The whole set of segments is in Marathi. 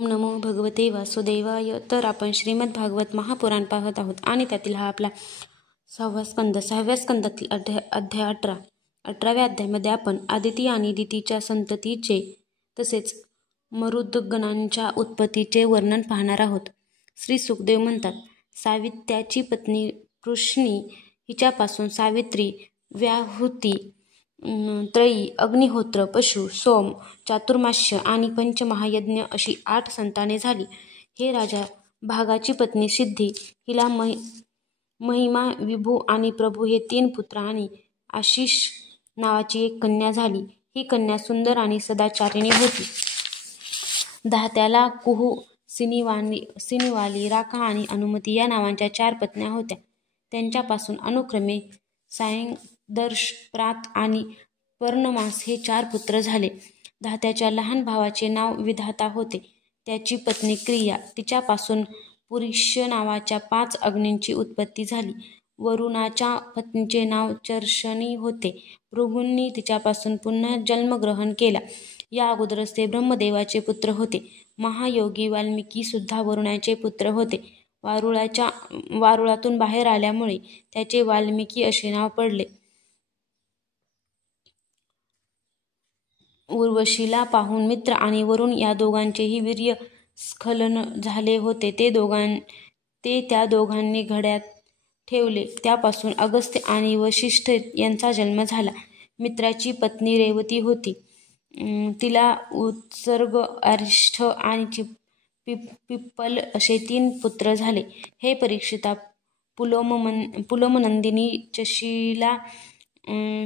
ओम नमो भगवते वासुदेवाय. तर आपण श्रीमद भागवत महापुराण पाहत आहोत आणि त्यातील हा आपला 6वा स्कंद. 6व्या स्कंदातील अध्याय 18. 18व्या अध्यायामध्ये आपण आदिती आणि दितीच्या संततीचे तसेच मरुद्गणांच्या उत्पत्तीचे वर्णन पाहणार आहोत. श्री सुखदेव म्हणतात, सावित्याची पत्नी कृष्णी हिच्यापासून सावित्री, व्याहुती, त्रयी, अग्निहोत्र, पशु, सोम, चातुर्मास्य आणि पंचमहायज्ञ अशी 8 संताने झाली. हे राजा, भागाची पत्नी सिद्धी हिला महिमा, विभू आणि प्रभू हे 3 पुत्र आणि आशिष नावाची एक कन्या झाली. ही कन्या सुंदर आणि सदाचारिणी होती. धात्याला कुहू, सिनीवाली, राखा आणि अनुमती या नावांच्या 4 पत्न्या होत्या. त्यांच्यापासून अनुक्रमे सायंदर्श, प्रात आणि पर्णमास हे 4 पुत्र झाले. धात्याच्या लहान भावाचे नाव विधाता होते. त्याची पत्नी क्रिया, तिच्यापासून पुरुष्य नावाच्या 5 अग्नींची उत्पत्ती झाली. वरुणाच्या पत्नीचे नाव चर्षणी होते. भृगूंनी तिच्यापासून पुन्हा जन्मग्रहण केला. या अगोदरच ते ब्रह्मदेवाचे पुत्र होते. महायोगी वाल्मिकी सुद्धा वरुणाचे पुत्र होते. वारुळातून बाहेर आल्यामुळे त्याचे वाल्मिकी असे नाव पडले. उर्वशीला पाहून मित्र आणि वरुण या दोघांचेही वीर्य स्खलन झाले होते. ते त्या दोघांनी घड्यात ठेवले. त्यापासून अगस्त्य आणि वसिष्ठ यांचा जन्म झाला. मित्राची पत्नी रेवती होती. तिला उत्सर्ग, अरिष्ठ आणि पिप्पल असे 3 पुत्र झाले. हे परीक्षिता, पुलमनंदिनी,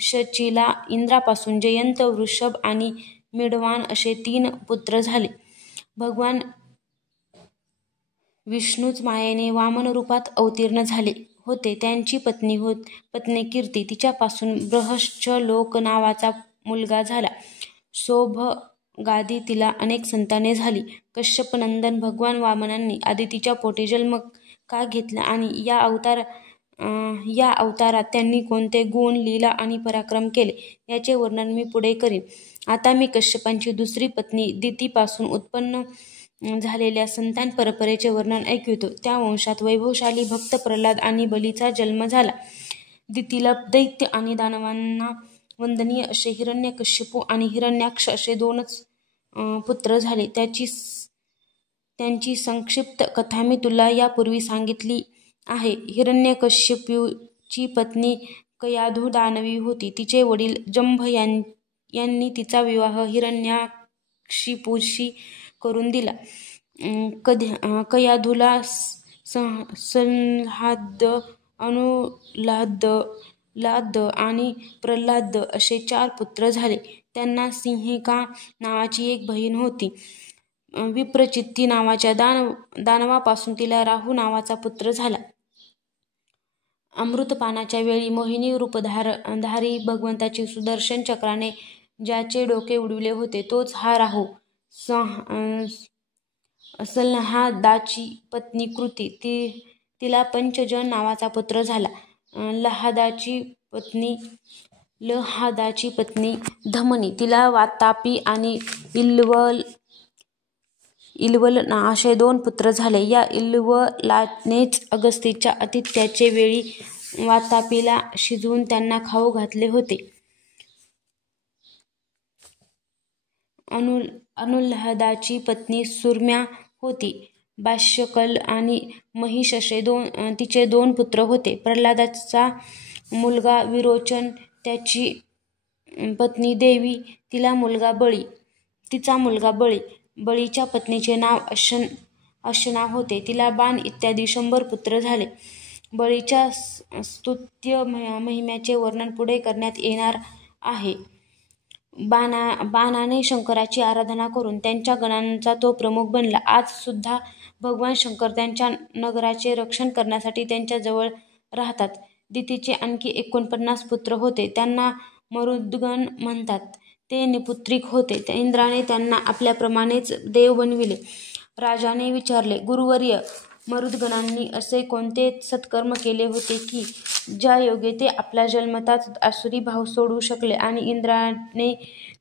शचिला, इंद्रापासून जयंत, वृषभ आणि मिडवान असे 3 पुत्र झाले. भगवान विष्णूच मायेने वामन रूपात अवतीर्ण झाले होते. त्यांची पत्नी कीर्ती, तिच्यापासून बृहश्चलोक नावाचा मुलगा झाला. सौभगादी तिला अनेक संताने झाली. कश्यपनंदन भगवान वामनांनी आदितीच्या पोटी जन्म का घेतला आणि या अवतारात त्यांनी कोणते गुण, लीला आणि पराक्रम केले याचे वर्णन मी पुढे करीन. आता मी कश्यपांची दुसरी पत्नी दितीपासून उत्पन्न झालेल्या संतान परंपरेचे वर्णन ऐकवितो. त्या वंशात वैभवशाली भक्त प्रल्हाद आणि बलीचा जन्म झाला. दितीला दैत्य आणि दानवांना वंदनीय असे हिरण्यकश्यपू आणि हिरण्याक्ष असे 2च पुत्र झाले. त्यांची संक्षिप्त कथा मी तुला यापूर्वी सांगितली आहे. हिरण्यकश्यपूची पत्नी कयाधू दानवी होती. तिचे वडील जंभ यांनी तिचा विवाह हिरण्याक्षिपूशी करून दिला. कयाधूला संल्हाद, अनुल्हाद आणि प्रल्हाद असे 4 पुत्र झाले. त्यांना सिंहिका नावाची एक बहीण होती. विप्रचित्ती नावाच्या दानवापासून तिला राहू नावाचा पुत्र झाला. अमृतपानाच्या वेळी मोहिनी रूपधारी भगवंताची सुदर्शन चक्राने ज्याचे डोके उडविले होते तोच हा राहू. संल्हादाची पत्नी कृती, तिला पंचजन नावाचा पुत्र झाला. लहादाची पत्नी धमनी, तिला वातापी आणि इल्वल असे 2 पुत्र झाले. या इल्वलानेच अगस्तीच्या आतिथ्याचे वेळी वातापीला शिजवून त्यांना खाऊ घातले होते. अनुल्हादाची पत्नी सुरम्या होती. बाष्कल आणि महिष असे तिचे 2 पुत्र होते. प्रल्हादाचा मुलगा विरोचन, त्याची पत्नी देवी, तिचा मुलगा बळी. बळीच्या पत्नीचे नाव अशना होते. तिला बाण इत्यादी 100 पुत्र झाले. बळीच्या स्तुत्य महिम्याचे वर्णन पुढे करण्यात येणार आहे. बाणाने शंकराची आराधना करून त्यांच्या गणांचा तो प्रमुख बनला. आज सुद्धा भगवान शंकर त्यांच्या नगराचे रक्षण करण्यासाठी त्यांच्या जवळ राहतात. दितीचे आणखी 49 पुत्र होते. त्यांना मरुद्गण म्हणतात. ते निपुत्रिक होते. इंद्राने त्यांना आपल्याप्रमाणेच देव बनविले. राजाने विचारले, गुरुवर्य, मरुद्गणांनी असे कोणते सत्कर्म केले होते की ज्या योगे ते आपला जन्मताच आसुरी भाव सोडू शकले आणि इंद्राने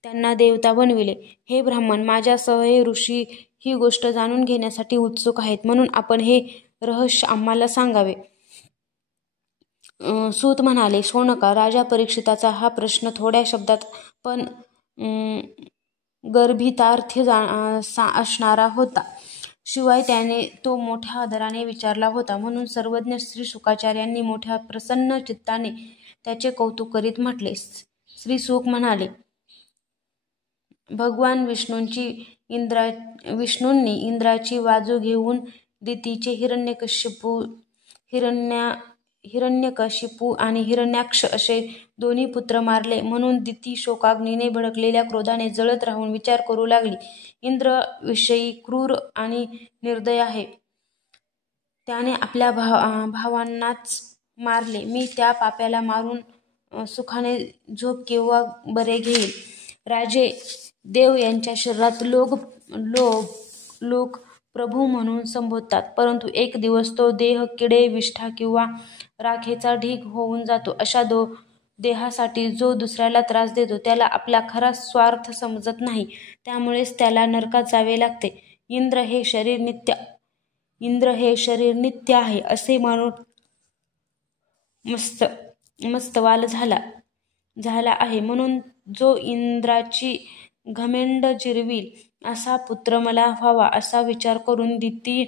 त्यांना देवता बनविले? हे ब्राह्मण, माझ्यासह हे ऋषी ही गोष्ट जाणून घेण्यासाठी उत्सुक आहेत, म्हणून आपण हे रहस्य आम्हाला सांगावे. सूत म्हणाले, शौनका, राजा परीक्षिताचा हा प्रश्न थोड्या शब्दात पण गर्भितार्थ असणारा होता. शिवाय त्याने तो मोठ्या आदराने विचारला होता, म्हणून सर्वज्ञ श्री शुकाचार्यांनी मोठ्या प्रसन्न चित्ताने त्याचे कौतुक करीत म्हटले. श्री शुक म्हणाले, भगवान विष्णूंनी इंद्राची बाजू घेऊन दितीचे हिरण्यकशिपू आणि हिरण्याक्ष असे दोन्ही पुत्र मारले. म्हणून दिती शोकाग्नीने भडकलेल्या क्रोधाने जळत राहून विचार करू लागली. इंद्र विषयी क्रूर आणि निर्दय आहे. त्याने आपल्या भावांनाच मारले. मी त्या पाप्याला मारून सुखाने झोप केव्हा बरे घेईल? राजे, देव यांच्या शरीरात लोक प्रभू म्हणून संबोधतात, परंतु एक दिवस तो देह किडे, विष्ठा किंवा राखेचा ढीग होऊन जातो. अशा देहासाठी जो दुसऱ्याला त्रास देतो त्याला आपला खरा स्वार्थ समजत नाही, त्यामुळेच त्याला नरकात जावे लागते. इंद्र हे शरीर नित्य आहे असे मानून मस्तवाल झाला आहे, म्हणून जो इंद्राची घमेंड जिरवील असा पुत्र मला व्हावा असा विचार करून दिती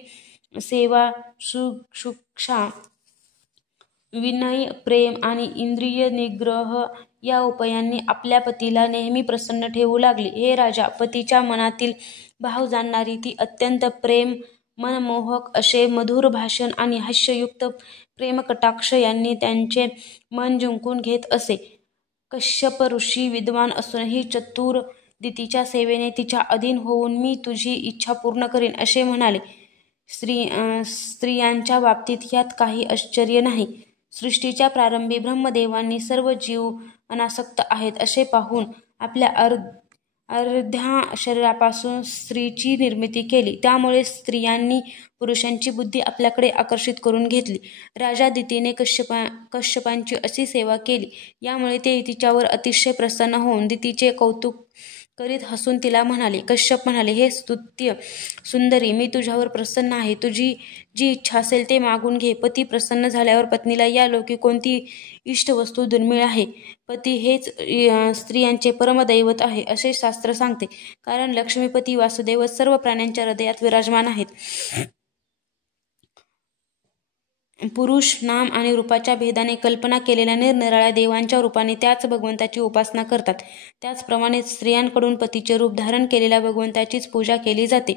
सेवा, शुश्रूषा, विनय, प्रेम आणि इंद्रिय निग्रह या उपायांनी आपल्या पतीला नेहमी प्रसन्न ठेवू लागली. हे राजा, पतीच्या मनातील भाव जाणणारी ती अत्यंत मनमोहक असे मधुर भाषण आणि हास्ययुक्त प्रेमकटाक्ष यांनी त्यांचे मन जिंकून घेत असे. कश्यप ऋषी विद्वान असूनही चतुर दितीच्या सेवेने तिच्या अधीन होऊन मी तुझी इच्छा पूर्ण करीन असे म्हणाले. स्त्रियांच्या बाबतीत यात काही आश्चर्य नाही. सृष्टीच्या प्रारंभी ब्रह्मदेवांनी सर्व जीव अनासक्त आहेत असे पाहून आपल्या अर्ध्या शरीरापासून स्त्रीची निर्मिती केली. त्यामुळे स्त्रियांनी पुरुषांची बुद्धी आपल्याकडे आकर्षित करून घेतली. राजा दितीने कश्यपांची अशी सेवा केली, यामुळे ते तिच्यावर अतिशय प्रसन्न होऊन दितीचे कौतुक करीत हसून तिला म्हणाले. कश्यप म्हणाले, हे स्तुत्य सुंदरी, मी तुझ्यावर प्रसन्न आहे. तुझी जी इच्छा असेल ते मागून घे. पती प्रसन्न झाल्यावर पत्नीला या लोकी कोणती इष्टवस्तू दुर्मिळ आहे. पती हेच स्त्रियांचे परमदैवत आहे असे शास्त्र सांगते, कारण लक्ष्मीपती वासुदेवच सर्व प्राण्यांच्या हृदयात विराजमान आहेत. पुरुष नाम आणि रूपाच्या भेदाने कल्पना केलेल्या निरनिराळ्या देवांच्या रूपाने त्याच भगवंताची उपासना करतात. त्याचप्रमाणे स्त्रियांकडून पतीचे रूप धारण केलेल्या भगवंताचीच पूजा केली जाते.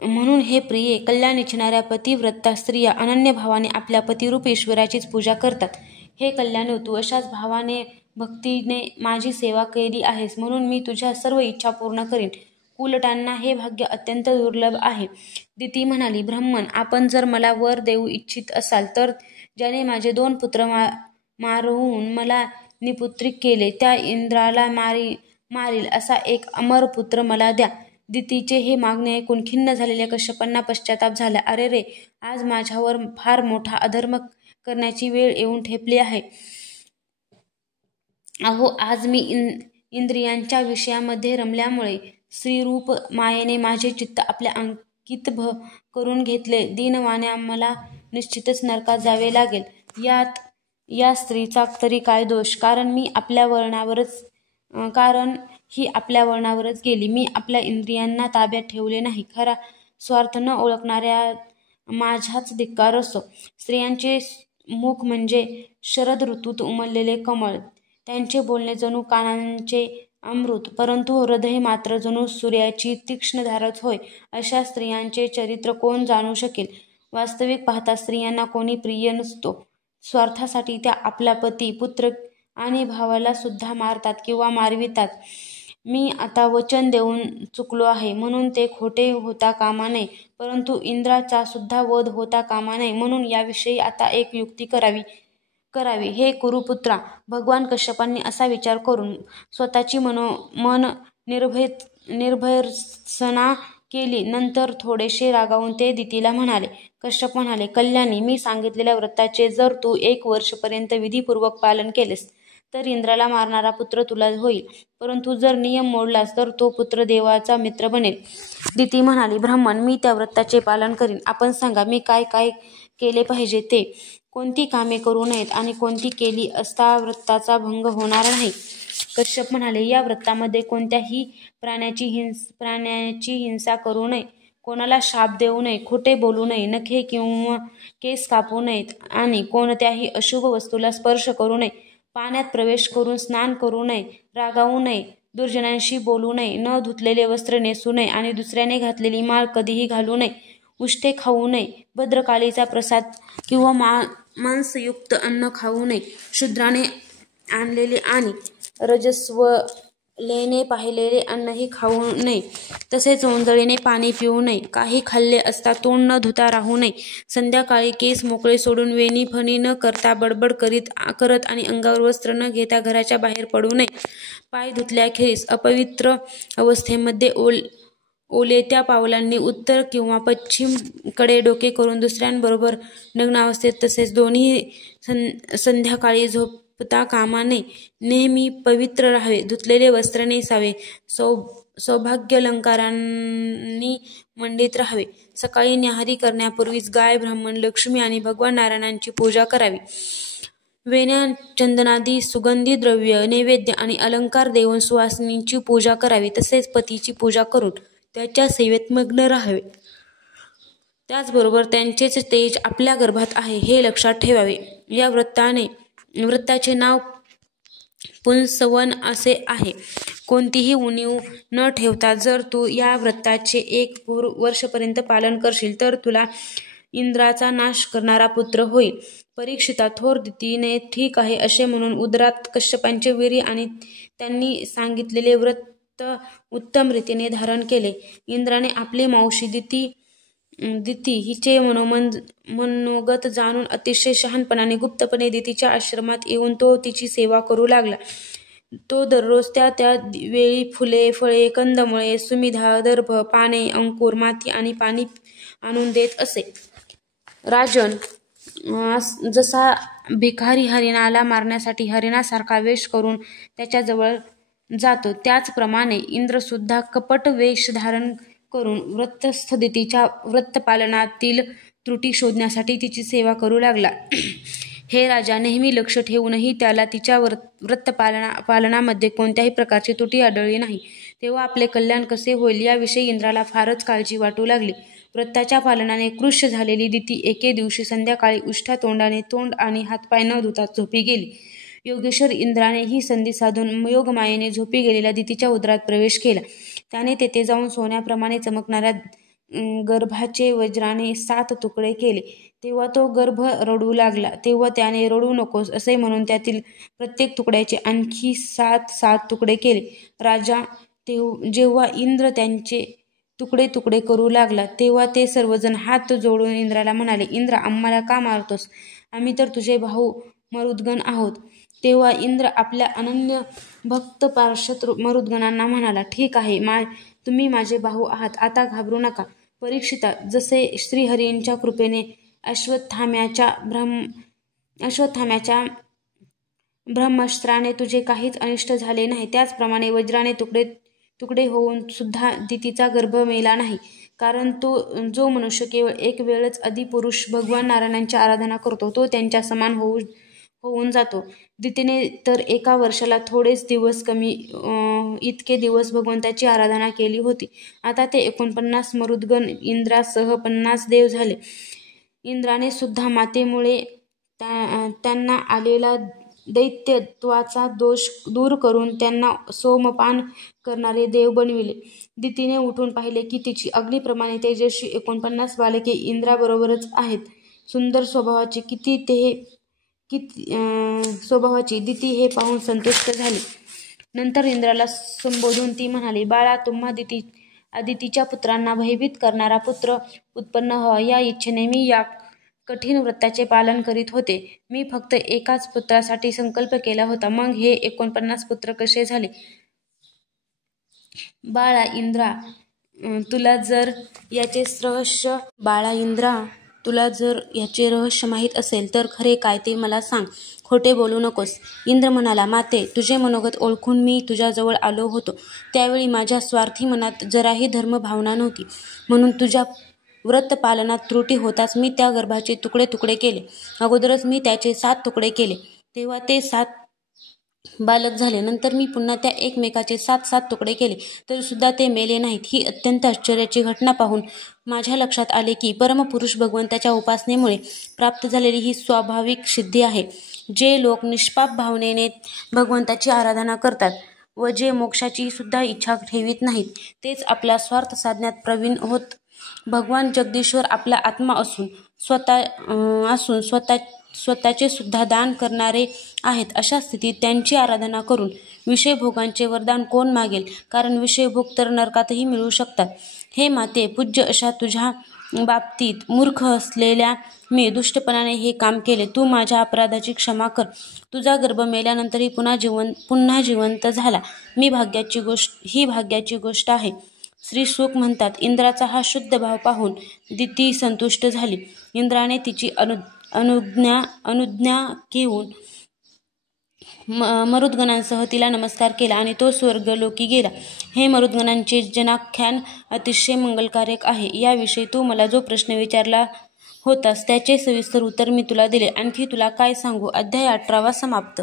म्हणून हे प्रिये, कल्याण इच्छिणाऱ्या पतिव्रता स्त्रिया अनन्य भावाने आपल्या पतिरूप ईश्वराचीच पूजा करतात. हे कल्याणी, तू अशाच भावाने भक्तीने माझी सेवा केली आहेस, म्हणून मी तुझ्या सर्व इच्छा पूर्ण करीन. उलटांना हे भाग्य अत्यंत दुर्लभ आहे. दिती म्हणाली, ब्राह्मण, आपण जर मला वर देऊ इच्छित असाल तर ज्याने माझे 2 पुत्र मारून मला निपुत्रिक केले त्या इंद्राला मारील असा एक अमर पुत्र मला द्या. दितीचे हे मागणे ऐकून खिन्न झालेल्या कश्यपांना पश्चाताप झाला. अरे रे, आज माझ्यावर फार मोठा अधर्म करण्याची वेळ येऊन ठेपली आहे. अहो, आज मी इंद्रियांच्या विषयामध्ये रमल्यामुळे स्त्रीरूप मायेने माझे चित्त आपल्या अंकित करून घेतले. दीनवाण्या, मला निश्चितच नरकात जावे लागेल. यात या स्त्रीचा तरी काय दोष? कारण ही आपल्या वर्णावरच गेली. मी आपल्या इंद्रियांना ताब्यात ठेवले नाही. खरा स्वार्थ न ओळखणाऱ्या माझाच धिक्कार असो. स्त्रियांचे मुख म्हणजे शरद ऋतूत उमललेले कमळ, त्यांचे बोलणे जणू कानांचे अमृत, परंतु हृदय मात्र जणू सूर्याची तीक्ष्ण धारच होय. अशा स्त्रियांचे चरित्र कोण जाणू शकेल? वास्तविक पाहता स्त्रियांना कोणी प्रिय नसतो. स्वार्थासाठी त्या आपला पती, पुत्र आणि भावाला सुद्धा मारतात किंवा मारवितात. मी आता वचन देऊन चुकलो आहे, म्हणून ते खोटे होता कामा नये, परंतु इंद्राचा सुद्धा वध होता कामा नये, म्हणून याविषयी आता एक युक्ती करावी. हे कुरुपुत्रा, भगवान कश्यपांनी असा विचार करून स्वतःची मन निर्भयसना केली. नंतर थोडेसे रागावून ते दितीला म्हणाले. कश्यप म्हणाले, कल्याणी, मी सांगितलेल्या व्रताचे जर तू 1 वर्षपर्यंत विधीपूर्वक पालन केलेस तर इंद्राला मारणारा पुत्र तुला होईल, परंतु जर नियम मोडलास तर तो पुत्र देवाचा मित्र बनेल. दिती म्हणाली, ब्राह्मण, मी त्या व्रताचे पालन करीन. आपण सांगा, मी काय काय केले पाहिजे ते, कोणती कामे करू नयेत आणि कोणती केली असता व्रताचा भंग होणार नाही. कश्यप म्हणाले, या व्रतामध्ये कोणत्याही प्राण्याची हिंसा करू नये, कोणाला शाप देऊ नये, खोटे बोलू नये, नखे किंवा केस कापू नयेत आणि कोणत्याही अशुभ वस्तूला स्पर्श करू नये, पाण्यात प्रवेश करून स्नान करू नये, रागावू नये, दुर्जनांशी बोलू नये, न धुतलेले वस्त्र नेसू नये आणि दुसऱ्याने घातलेली माळ कधीही घालू नये, उष्टे खाऊ नये, भद्रकालीचा प्रसाद किंवा मांसयुक्त अन्न खाऊ नये, शूद्राने आणलेले आणि रजस्वलेने पाहिलेले अन्नही खाऊ नये, तसेच ओंजळीने पाणी पिऊ नये, काही खाल्ले असता तोंड न धुता राहू नये, संध्याकाळी केस मोकळे सोडून वेणी फणी न करता बडबड करत आणि अंगावर वस्त्र न घेता घराच्या बाहेर पडू नये, पाय धुतल्याखेरीज अपवित्र अवस्थेमध्ये ओलेत्या पावलांनी उत्तर किंवा पश्चिम कडे डोके करून दुसऱ्यांबरोबर नग्नावस्थेत तसेच दोन्ही संध्याकाळी झोपता कामा नये, नेहमी पवित्र राहावे, धुतलेले वस्त्र नेसावे, सौभाग्यालंकारांनी मंडित राहावे, सकाळी न्याहारी करण्यापूर्वीच गाय, ब्राह्मण, लक्ष्मी आणि भगवान नारायणांची पूजा करावी, वेण्या, चंदनादी सुगंधी द्रव्य, नैवेद्य आणि अलंकार देऊन सुवासिनींची पूजा करावी, तसेच पतीची पूजा करून त्याच्या सेवेत मग्न राहावे. त्याचबरोबर त्यांचेच तेज आपल्या गर्भात आहे हे लक्षात ठेवावे. या व्रताचे नाव पुंसवन असे आहे. कोणतीही उणीव न ठेवता जर तू या व्रताचे 1 वर्षपर्यंत पालन करशील तर तुला इंद्राचा नाश करणारा पुत्र होईल. परीक्षिता, थोर दितीने ठीक आहे असे म्हणून उदरात कश्यपांचे वीर्य आणि त्यांनी सांगितलेले व्रत उत्तम रीतीने धारण केले. इंद्राने आपली मावशी दिती हिचे मनोगत जाणून अतिशय शहाणपणाने गुप्तपणे दितीच्या आश्रमात येऊन तो तिची सेवा करू लागला. तो दररोज त्या वेळी फुले, फळे, कंदमुळे, सुमिधा, दर्भ, पाने, अंकुर, माती आणि पाणी आणून देत असे. राजन, जसा भिकारी हरिणाला मारण्यासाठी हरिणासारखा वेश करून त्याच्याजवळ जातो, त्याचप्रमाणे इंद्रसुद्धा कपट वेश धारण करून व्रतस्थ दितीच्या व्रतपालनातील त्रुटी शोधण्यासाठी तिची सेवा करू लागला. हे राजा, नेहमी लक्ष ठेवूनही त्याला तिच्या व्रतपालनामध्ये कोणत्याही प्रकारची त्रुटी आढळली नाही, तेव्हा आपले कल्याण कसे होईल याविषयी इंद्राला फारच काळजी वाटू लागली. व्रताच्या पालनाने कृश झालेली दिती एके दिवशी संध्याकाळी उष्ठ्या तोंडाने तोंड आणि हातपाय न धुता झोपी गेली. योगेश्वर इंद्राने ही संधी साधून योगमायेने झोपी गेलेल्या दितीच्या उदरात प्रवेश केला. त्याने तेथे जाऊन सोन्याप्रमाणे चमकणाऱ्या गर्भाचे वज्राने 7 तुकडे केले. तेव्हा तो गर्भ रडू लागला. तेव्हा त्याने रडू नकोस असे म्हणून त्यातील प्रत्येक तुकड्याचे आणखी 7 तुकडे केले. राजा, जेव्हा इंद्र त्यांचे तुकडे करू लागला तेव्हा ते सर्वजण हात जोडून इंद्राला म्हणाले, इंद्र, आम्हाला का मारतोस? आम्ही तर तुझे भाऊ मरुद्गण आहोत. तेव्हा इंद्र आपल्या अनन्य भक्त पार्षद मरुद्गणांना म्हणाला, ठीक आहे, तुम्ही माझे भाऊ आहात, आता घाबरू नका. परीक्षिता, जसे श्रीहरींच्या कृपेने अश्वत्थाम्याच्या ब्रह्मास्त्राने तुझे काहीच अनिष्ट झाले नाही, त्याचप्रमाणे वज्राने तुकडे होऊन सुद्धा दितीचा गर्भ मेला नाही. कारण जो मनुष्य केवळ एक वेळच आदिपुरुष भगवान नारायणांची आराधना करतो तो त्यांच्या समान होऊन जातो. दितीने तर 1 वर्षाला थोडेच दिवस कमी इतके दिवस भगवंताची आराधना केली होती. आता ते 49 मरुद्गण इंद्रासह 50 देव झाले. इंद्राने सुद्धा मातेमुळे त्यांना आलेला दैत्यत्वाचा दोष दूर करून त्यांना सोमपान करणारे देव बनविले. दितीने उठून पाहिले की तिची अग्नीप्रमाणे तेजस्वी 49 बालके इंद्राबरोबरच आहेत. सुंदर स्वभावाची दिती हे पाहून संतुष्ट झाली. नंतर इंद्राला संबोधून ती म्हणाली, बाळा, तुम्हा आदितीच्या पुत्रांना भयभीत करणारा पुत्र उत्पन्न व्हावा या इच्छेने मी या कठीण व्रताचे पालन करीत होते. मी फक्त एकाच पुत्रासाठी संकल्प केला होता, मग हे 49 पुत्र कसे झाले? बाळा इंद्रा, तुला जर याचे रहस्य बाळा इंद्रा, तुला जर याचे रहस्य माहीत असेल तर खरे काय ते मला सांग, खोटे बोलू नकोस. इंद्र म्हणाला, माते, तुझे मनोगत ओळखून मी तुझ्याजवळ आलो होतो. त्यावेळी माझ्या स्वार्थी मनात जराही धर्मभावना नव्हती. म्हणून तुझ्या व्रतपालनात त्रुटी होताच मी त्या गर्भाचे तुकडे तुकडे केले. अगोदरच मी त्याचे 7 तुकडे केले, तेव्हा ते 7 बालक झाले. नंतर मी पुन्हा त्या एकमेकाचे 7 तुकडे केले, तरीसुद्धा ते मेले नाहीत. ही अत्यंत आश्चर्याची घटना पाहून माझ्या लक्षात आले की परमपुरुष भगवंताच्या उपासनेमुळे प्राप्त झालेली ही स्वाभाविक सिद्धी आहे. जे लोक निष्पाप भावनेने भगवंताची आराधना करतात व जे मोक्षाची सुद्धा इच्छा ठेवीत नाहीत, तेच आपला स्वार्थ साधण्यात प्रवीण होत. भगवान जगदीश्वर आपला आत्मा असून स्वतःचे सुद्धा दान करणारे आहेत. अशा स्थितीत त्यांची आराधना करून विषयभोगांचे वरदान कोण मागेल? कारण विषयभोग तर नरकातही मिळू शकतात. हे माते, पूज्य अशा तुझ्या बाबतीत मूर्ख असलेल्या मी दुष्टपणाने हे काम केले. तू माझ्या अपराधाची क्षमा कर. तुझा गर्भ मेल्यानंतरही पुन्हा जिवंत झाला. ही भाग्याची गोष्ट आहे. श्री शुक म्हणतात, इंद्राचा हा शुद्ध भाव पाहून दिती संतुष्ट झाली. इंद्राने तिची अनुज्ञा घेऊन मरुद्गणांसह तिला नमस्कार केला आणि तो स्वर्गलोकी गेला. हे मरुद्गणांचे जनाख्यान अतिशय मंगलकारक आहे. याविषयी तू मला जो प्रश्न विचारला होतास त्याचे सविस्तर उत्तर मी तुला दिले. आणखी तुला काय सांगू? अध्याय 18 समाप्त.